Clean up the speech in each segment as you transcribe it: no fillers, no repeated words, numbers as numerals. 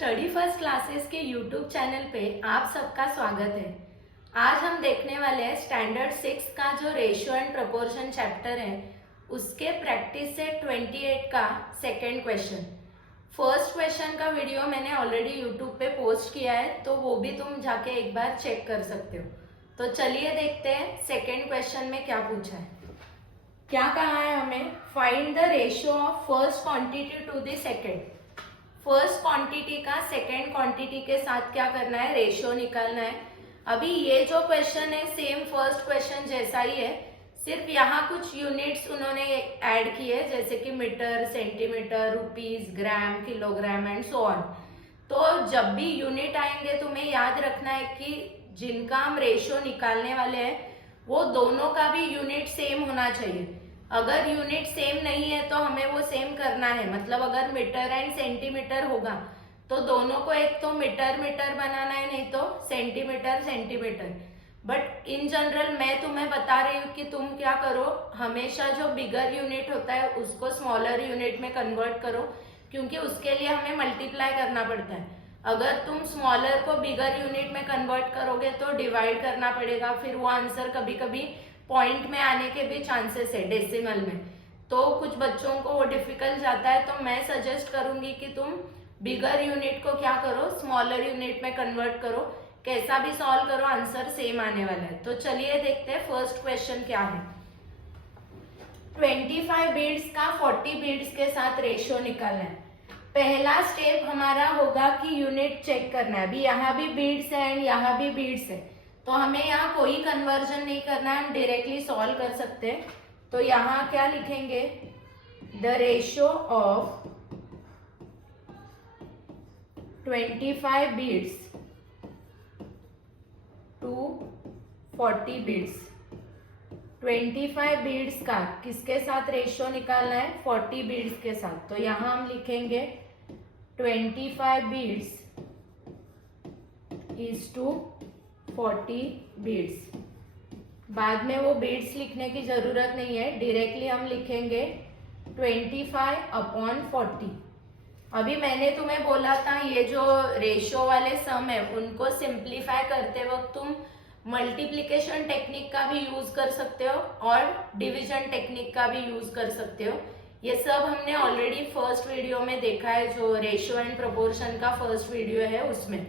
Study first classes के YouTube channel पे आप सबका स्वागत है। आज हम देखने वाले हैं स्टैंडर्ड 6 का जो रेशियो एंड प्रोपोर्शन चैप्टर है उसके प्रैक्टिस से 28 का सेकंड क्वेश्चन। फर्स्ट क्वेश्चन का वीडियो मैंने ऑलरेडी यूट्यूब पे पोस्ट किया है, तो वो भी तुम जाके एक बार चेक कर सकते हो। तो चलिए देखते हैं सेकेंड क्वेश्चन में क्या पूछा है। क्या कहा है हमें, find the ratio of first quantity to the second. First quantity का सेकेंड क्वांटिटी के साथ क्या करना है, रेशियो निकालना है। अभी ये जो क्वेश्चन है सेम फर्स्ट क्वेश्चन जैसा ही है, सिर्फ यहाँ कुछ यूनिट्स उन्होंने ऐड किए जैसे कि metre, centimetre, rupees, gram, kilogram and so on. तो जब भी यूनिट आएंगे तुम्हें याद रखना है कि जिनका हम रेशियो निकालने वाले हैं वो दोनों का भी यूनिट सेम होना चाहिए। अगर यूनिट सेम नहीं है तो हमें वो सेम करना है। मतलब अगर मीटर एंड सेंटीमीटर होगा तो दोनों को एक तो मीटर मीटर बनाना है, नहीं तो centimetre centimetre. But in general मैं तुम्हें बता रही हूँ कि तुम क्या करो, हमेशा जो बिगर यूनिट होता है उसको स्मॉलर यूनिट में कन्वर्ट करो, क्योंकि उसके लिए हमें मल्टीप्लाई करना पड़ता है। अगर तुम स्मॉलर को बिगर यूनिट में कन्वर्ट करोगे तो डिवाइड करना पड़ेगा, फिर वो आंसर कभी कभी पॉइंट में आने के भी चांसेस है डेसिमल में, तो कुछ बच्चों को वो डिफिकल्ट जाता है। तो मैं सजेस्ट करूंगी कि तुम बिगर यूनिट को क्या करो, स्मॉलर यूनिट में कन्वर्ट करो। कैसा भी सॉल्व करो आंसर सेम आने वाला है। तो चलिए देखते हैं फर्स्ट क्वेश्चन क्या है। 25 बीड्स का 40 बीड्स के साथ रेशियो निकालना है। पहला स्टेप हमारा होगा कि यूनिट चेक करना है। अभी यहाँ भी बीड्स है एंड यहाँ भी बीड्स है, तो हमें यहाँ कोई कन्वर्जन नहीं करना है, हम डायरेक्टली सॉल्व कर सकते हैं। तो यहाँ क्या लिखेंगे, the ratio of 25 beads to 40 beads. 25 beads का किसके साथ रेशियो निकालना है, 40 बीड्स के साथ। तो यहाँ हम लिखेंगे 25 बीड्स इज टू 40 बीड्स। बाद में वो बीड्स लिखने की जरूरत नहीं है, डायरेक्टली हम लिखेंगे 25 अपॉन 40। अभी मैंने तुम्हें बोला था ये जो रेशियो वाले सम है उनको सिंप्लीफाई करते वक्त तुम मल्टीप्लिकेशन टेक्निक का भी यूज कर सकते हो और डिवीजन टेक्निक का भी यूज कर सकते हो। ये सब हमने ऑलरेडी फर्स्ट वीडियो में देखा है, जो रेशियो एंड प्रोपोर्शन का फर्स्ट वीडियो है उसमें।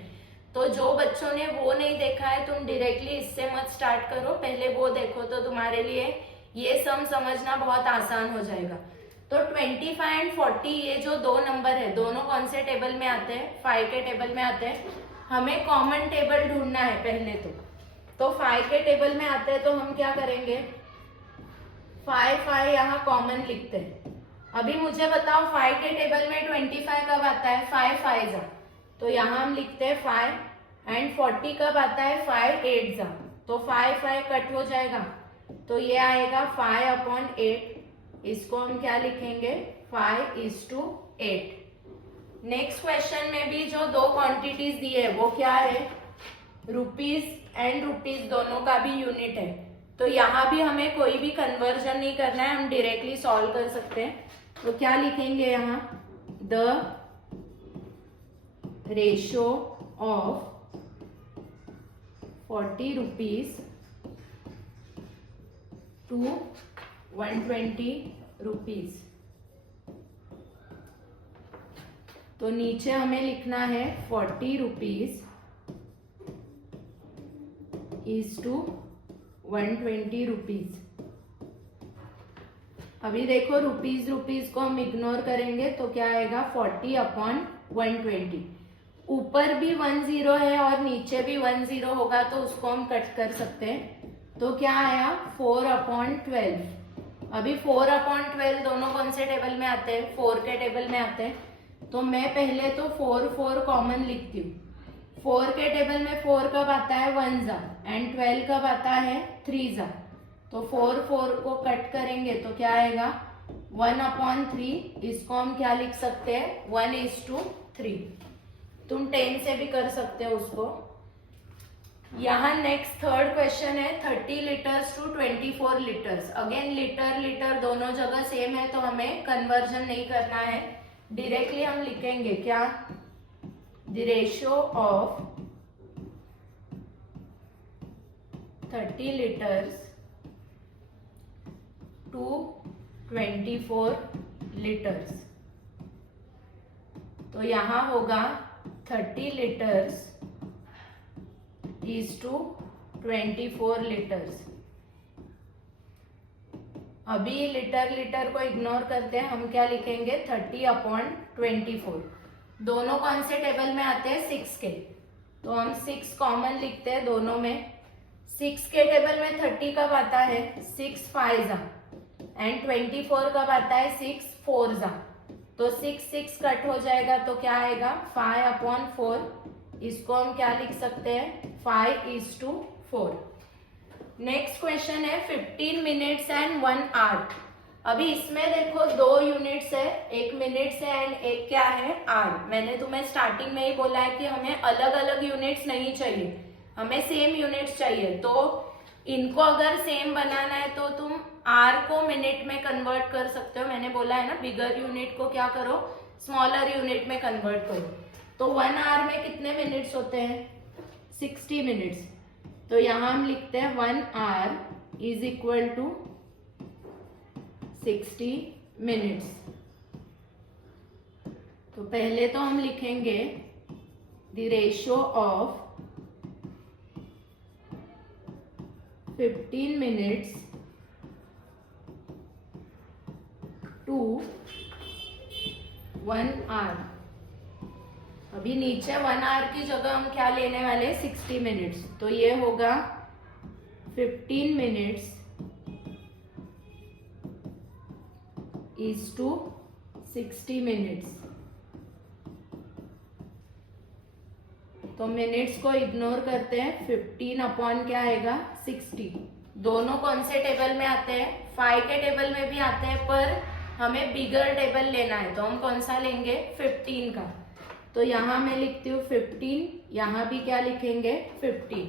तो जो बच्चों ने वो नहीं देखा है तुम डायरेक्टली इससे मत स्टार्ट करो, पहले वो देखो तो तुम्हारे लिए ये सम समझना बहुत आसान हो जाएगा। तो 25 एंड 40 ये जो दो नंबर है दोनों कौन से टेबल में आते हैं, 5 के टेबल में आते हैं। हमें कॉमन टेबल ढूंढना है पहले तो 5 के टेबल में आते हैं। तो हम क्या करेंगे, 5 यहाँ कॉमन लिखते हैं। अभी मुझे बताओ 5 के टेबल में 25 कब आता है, 5 5 जा, तो यहाँ हम लिखते हैं 5 एंड 40 कब आता है, 5 8 जा, तो 5 5 कट हो जाएगा, तो ये आएगा 5 अपॉन 8। इसको हम क्या लिखेंगे, 5 इज टू 8। नेक्स्ट क्वेश्चन में भी जो दो क्वांटिटीज दी है वो क्या है, रुपीज एंड रुपीज दोनों का भी यूनिट है। तो यहाँ भी हमें कोई भी कन्वर्जन नहीं करना है, हम डायरेक्टली सॉल्व कर सकते हैं। तो क्या लिखेंगे यहाँ, the ratio of 40 rupees to 120 rupees. तो नीचे हमें लिखना है 40 रुपीज इज टू 120 रुपीज। अभी देखो रुपीज रुपीज को हम इग्नोर करेंगे तो क्या आएगा, 40 अपॉन 120। ऊपर भी 1 0 है और नीचे भी 1 0 होगा तो उसको हम कट कर सकते हैं। तो क्या आया, 4 अपॉन 12। अभी 4 अपॉन 12 दोनों कौन से टेबल में आते हैं, 4 के टेबल में आते हैं। तो मैं पहले तो 4 4 कॉमन लिखती हूँ। 4 के टेबल में 4 कब आता है, 1 जा, एंड 12 कब आता है, 3 जा। तो 4 4 को कट करेंगे तो क्या आएगा, 1 अपॉन 3। इसको हम क्या लिख सकते हैं, 1 इज टू 3। तुम 10 से भी कर सकते हो उसको। यहाँ नेक्स्ट थर्ड क्वेश्चन है 30 litres to 24 litres. Again litre litre दोनों जगह सेम है तो हमें कन्वर्जन नहीं करना है, डायरेक्टली हम लिखेंगे क्या, the ratio of 30 liters to 24 liters। तो यहाँ होगा 30 liters is to 24 liters। अभी लीटर को इग्नोर करते हैं, हम क्या लिखेंगे 30/24। दोनों कौन से टेबल में आते हैं 6 के, तो हम 6 कॉमन लिखते हैं दोनों में। 6 के टेबल में 30 कब आता है 6 5 जा, एंड 24 कब आता है 6 4 जा। तो 6 कट हो जाएगा तो क्या आएगा 5/4। इसको हम क्या लिख सकते हैं 5:4। नेक्स्ट क्वेश्चन है 15 मिनट्स एंड 1 आवर। अभी इसमें देखो 2 यूनिट्स है, एक मिनट्स है एंड एक क्या है आवर। मैंने तुम्हें स्टार्टिंग में ही बोला है कि हमें अलग अलग यूनिट्स नहीं चाहिए, हमें सेम यूनिट्स चाहिए। तो इनको अगर सेम बनाना है तो तुम आर को मिनट में कन्वर्ट कर सकते हो। मैंने बोला है ना बिगर यूनिट को क्या करो स्मॉलर यूनिट में कन्वर्ट करो। तो 1 आवर में कितने मिनट्स होते हैं 60 मिनट्स। तो यहां हम लिखते हैं 1 hour is equal to 60 minutes. तो पहले तो हम लिखेंगे the ratio of 15 minutes to 1 hour. अभी नीचे 1 आवर की जगह हम क्या लेने वाले 60 मिनट्स। तो ये होगा 15 मिनट्स इज टू 60 मिनट्स। तो मिनट्स को इग्नोर करते हैं, 15 अपॉन क्या आएगा 60। दोनों कौन से टेबल में आते हैं 5 के टेबल में भी आते हैं, पर हमें बिगर टेबल लेना है तो हम कौन सा लेंगे 15 का। तो यहाँ मैं लिखती हूँ 15, यहाँ भी क्या लिखेंगे 15।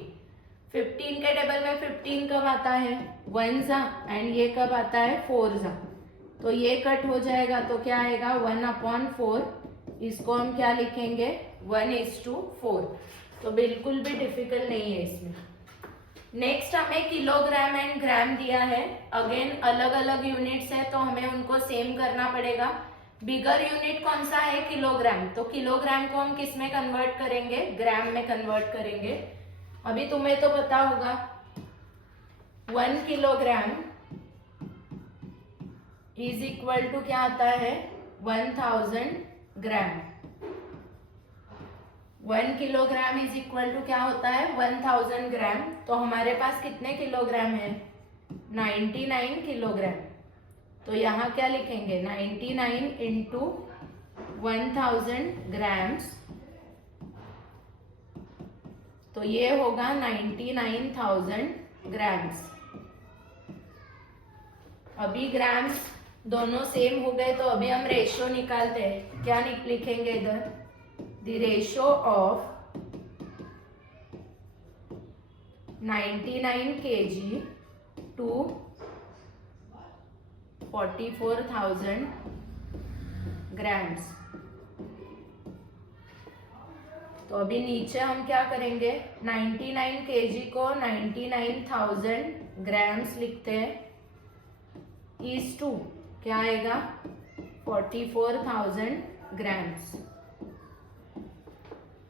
15 के टेबल में 15 कब आता है 1 जा, एंड ये कब आता है 4 जा। तो ये कट हो जाएगा तो क्या आएगा 1/4। इसको हम क्या लिखेंगे 1:4। तो बिल्कुल भी डिफिकल्ट नहीं है इसमें। नेक्स्ट हमें किलोग्राम एंड ग्राम दिया है। अगेन अलग अलग यूनिट्स है तो हमें उनको सेम करना पड़ेगा। बिगर यूनिट कौन सा है किलोग्राम, तो किलोग्राम को हम किस में कन्वर्ट करेंगे ग्राम में कन्वर्ट करेंगे। अभी तुम्हें तो पता होगा 1 किलोग्राम इज इक्वल टू क्या आता है 1000 ग्राम। 1 किलोग्राम इज इक्वल टू क्या होता है 1000 ग्राम। तो हमारे पास कितने किलोग्राम है 99 किलोग्राम। तो यहाँ क्या लिखेंगे 99 इंटू 1000 ग्राम्स। तो ये होगा 99,000 ग्राम्स। अभी ग्राम्स दोनों सेम हो गए तो अभी हम रेशियो निकालते हैं। क्या लिखेंगे इधर the ratio of 99 kg to 44,000 grams. तो अभी नीचे हम क्या करेंगे 99 kg को 99,000 ग्राम्स लिखते हैं इज टू क्या आएगा 44,000 ग्राम्स।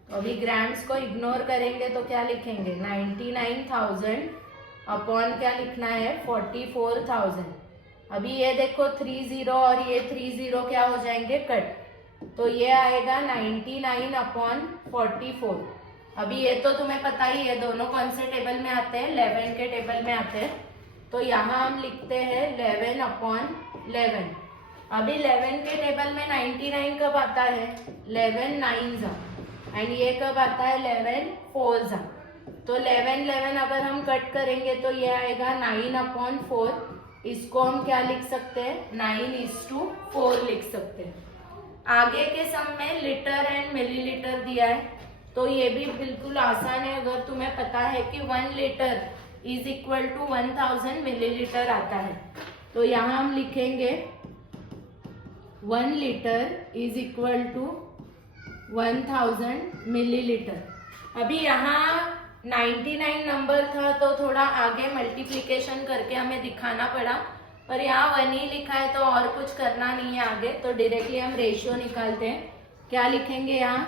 तो अभी ग्राम्स को इग्नोर करेंगे तो क्या लिखेंगे 99,000 अपॉन क्या लिखना है 44,000। अभी ये देखो 30 और ये 30 क्या हो जाएंगे कट। तो ये आएगा 99/44। अभी ये तो तुम्हें पता ही है दोनों कौन से टेबल में आते हैं 11 के टेबल में आते हैं। तो यहाँ हम लिखते हैं 11/11। अभी 11 के टेबल में 99 कब आता है 11 9 जा, एंड ये कब आता है 11 4 जा। तो 11 अगर हम कट करेंगे तो ये आएगा 9/4। इसको हम क्या लिख सकते हैं 9:4 लिख सकते हैं। आगे के सम में लीटर एंड मिलीलीटर दिया है तो ये भी बिल्कुल आसान है। अगर तुम्हें पता है कि 1 litre is equal to 1000 millilitre आता है तो यहाँ हम लिखेंगे 1 litre is equal to 1000 millilitre. अभी यहाँ 99 नंबर था तो थोड़ा आगे मल्टीप्लिकेशन करके हमें दिखाना पड़ा, पर यहाँ 1 ही लिखा है तो और कुछ करना नहीं है आगे, तो डायरेक्टली हम रेशियो निकालते हैं। क्या लिखेंगे यहाँ?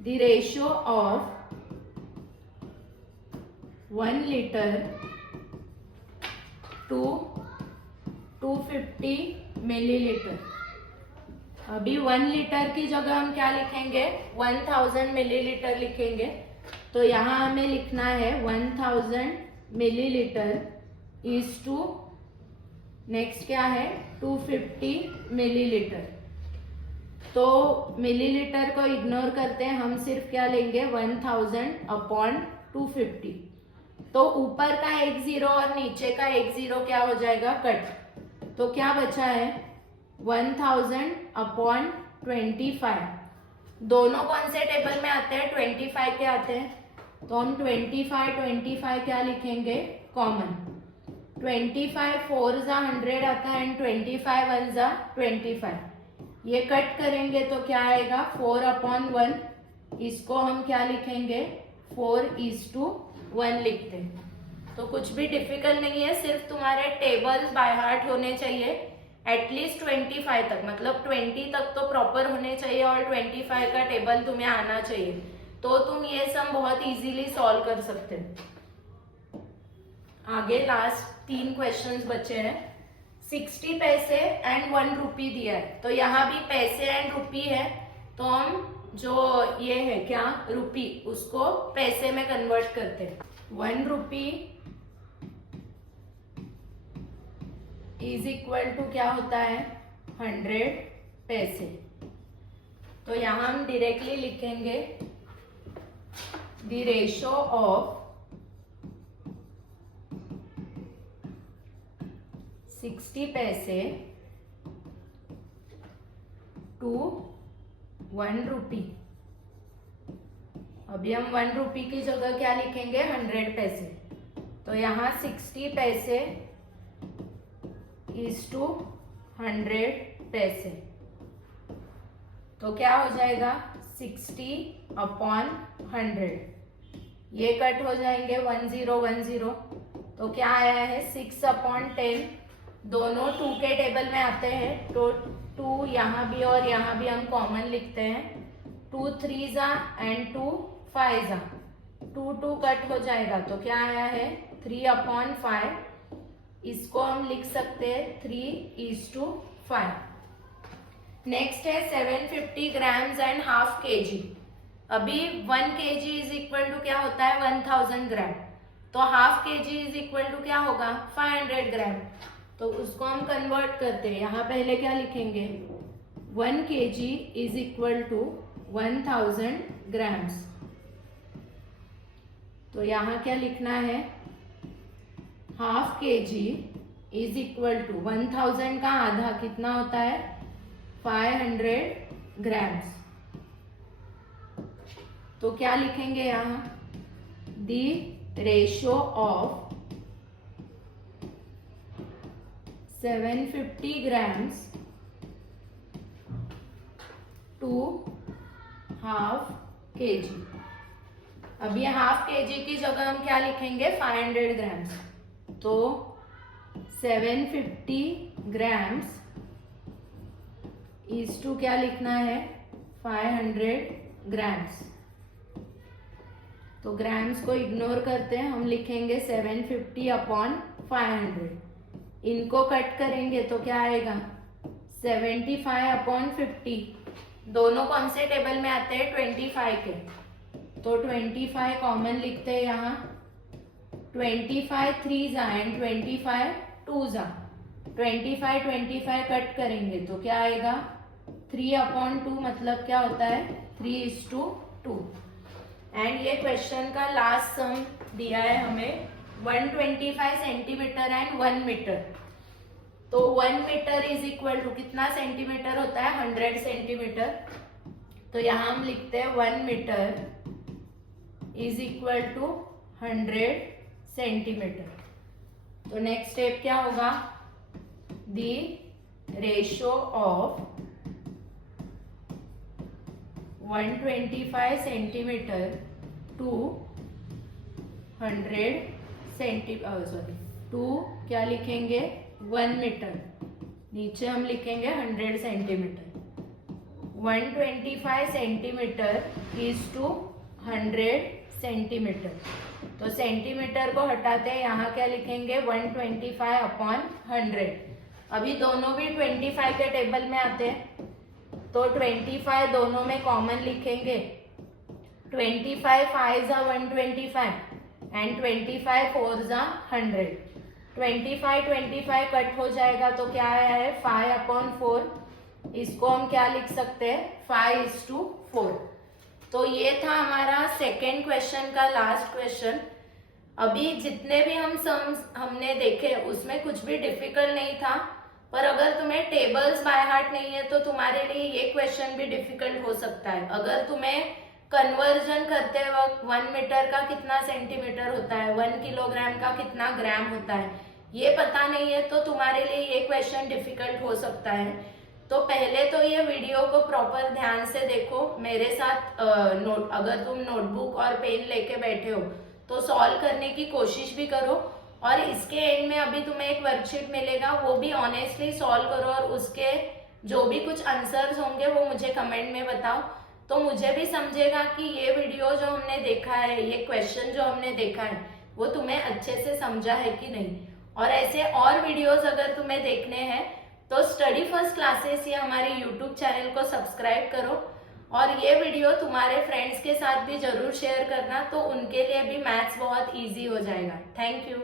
The ratio of 1 litre to 250 millilitre. अभी 1 लीटर की जगह हम क्या लिखेंगे? 1000 मिलीलीटर लिखेंगे। तो यहाँ हमें लिखना है 1000 मिलीलीटर इज टू, नेक्स्ट क्या है? 250 मिलीलीटर। तो मिलीलीटर को इग्नोर करते हैं, हम सिर्फ क्या लेंगे? 1000 अपॉन 250। तो ऊपर का एक जीरो और नीचे का एक जीरो क्या हो जाएगा? कट। तो क्या बचा है? 1000 अपॉन 25। दोनों कौन से टेबल में आते हैं? 25 के आते हैं। तो हम 25 क्या लिखेंगे? कॉमन। 25 4 जा 100 आता है एंड 25 1 जा 25। ये कट करेंगे तो क्या आएगा? 4 अपॉन 1। इसको हम क्या लिखेंगे? 4:1 लिखते हैं। तो कुछ भी डिफिकल्ट नहीं है, सिर्फ तुम्हारे टेबल्स बाय हार्ट होने चाहिए एटलीस्ट 25 तक, मतलब 20 तक तो प्रॉपर होने चाहिए और 25 का टेबल तुम्हें आना चाहिए, तो तुम ये सम बहुत इजीली सॉल्व कर सकते हो। आगे लास्ट 3 क्वेश्चंस बचे हैं। 60 पैसे एंड 1 रुपी दिया है, तो यहाँ भी पैसे एंड रुपी है, तो हम जो ये है क्या रुपी, उसको पैसे में कन्वर्ट करते हैं। 1 रुपी इज इक्वल टू क्या होता है? 100 पैसे। तो यहाँ हम डायरेक्टली लिखेंगे द रेशियो ऑफ 60 पैसे टू 1 रुपी। अभी हम 1 रुपी की जगह क्या लिखेंगे? 100 पैसे। तो यहाँ 60 पैसे इज टू 100 पैसे। तो क्या हो जाएगा? 60 अपॉन 100। ये कट हो जाएंगे 1010। तो क्या आया है? 6 अपॉन 10। दोनों 2 के टेबल में आते हैं, तो 2 यहाँ भी और यहाँ भी हम कॉमन लिखते हैं। 2 3 जा एंड 2 5 जा, 2 कट हो जाएगा, तो क्या आया है? 3 अपॉन 5। इसको हम लिख सकते हैं 3:5। नेक्स्ट है 750 ग्राम्स एंड हाफ केजी। अभी 1 kg इज इक्वल टू क्या होता है? 1000 ग्राम। तो half KG is equal to क्या होगा? 500 ग्राम। तो उसको हम कन्वर्ट करते हैं। यहाँ पहले क्या लिखेंगे? 1 kg is equal to 1000 grams. तो यहाँ क्या लिखना है? Half KG is equal to 1000 का आधा कितना होता है? 500 ग्राम्स। तो क्या लिखेंगे यहाँ? The ratio of 750 grams to half KG. अब ये हाफ केजी की जगह हम क्या लिखेंगे? 500 ग्राम्स। तो 750 ग्राम्स इज टू क्या लिखना है? 500 ग्राम्स। तो ग्राम्स को इग्नोर करते हैं, हम लिखेंगे 750 अपॉन 500। इनको कट करेंगे तो क्या आएगा? 75 अपॉन 50। दोनों कौन से टेबल में आते हैं? 25 के। तो 25 कॉमन लिखते हैं यहाँ। 25 3 जा एंड 25 2 जा, 25 कट करेंगे तो क्या आएगा? 3 अपॉन 2, मतलब क्या होता है? 3:2। एंड ये क्वेश्चन का लास्ट सम दिया है हमें 125 सेंटीमीटर एंड 1 मीटर। तो 1 मीटर इज इक्वल टू कितना सेंटीमीटर होता है? 100 सेंटीमीटर। तो यहाँ हम लिखते हैं 1 metre is equal to 100 centimetre. तो नेक्स्ट स्टेप क्या होगा? The ratio of 125 centimetre to 100 sorry to क्या लिखेंगे 1 मीटर, नीचे हम लिखेंगे 100 centimetre. 125 centimetre is to 100 centimetre. तो सेंटीमीटर को हटाते हैं, यहाँ क्या लिखेंगे 125 अपॉन 100। अभी दोनों भी 25 के टेबल में आते हैं, तो 25 दोनों में कॉमन लिखेंगे। 25 5 जा 125 एंड 25 4 जा 100। 25 कट हो जाएगा तो क्या आया है 5 अपॉन 4। इसको हम क्या लिख सकते हैं 5:4। तो ये था हमारा सेकेंड क्वेश्चन का लास्ट क्वेश्चन। अभी जितने भी हम सम्स हमने देखे उसमें कुछ भी डिफिकल्ट नहीं था, पर अगर तुम्हें टेबल्स बाय हार्ट नहीं है तो तुम्हारे लिए ये क्वेश्चन भी डिफिकल्ट हो सकता है। अगर तुम्हें कन्वर्जन करते वक्त 1 मीटर का कितना सेंटीमीटर होता है, 1 किलोग्राम का कितना ग्राम होता है, ये पता नहीं है तो तुम्हारे लिए ये क्वेश्चन डिफिकल्ट हो सकता है। तो पहले तो ये वीडियो को प्रॉपर ध्यान से देखो मेरे साथ। अगर तुम नोटबुक और पेन लेके बैठे हो तो सॉल्व करने की कोशिश भी करो, और इसके एंड में अभी तुम्हें एक वर्कशीट मिलेगा, वो भी ऑनेस्टली सॉल्व करो और उसके जो भी कुछ आंसर्स होंगे वो मुझे कमेंट में बताओ। तो मुझे भी समझेगा कि ये वीडियो जो हमने देखा है, ये क्वेश्चन जो हमने देखा है, वो तुम्हें अच्छे से समझा है कि नहीं। और ऐसे और वीडियोस अगर तुम्हें देखने हैं तो स्टडी फर्स्ट क्लासेस या हमारे यूट्यूब चैनल को सब्सक्राइब करो, और ये वीडियो तुम्हारे फ्रेंड्स के साथ भी जरूर शेयर करना, तो उनके लिए भी मैथ्स बहुत ईजी हो जाएगा। Thank you.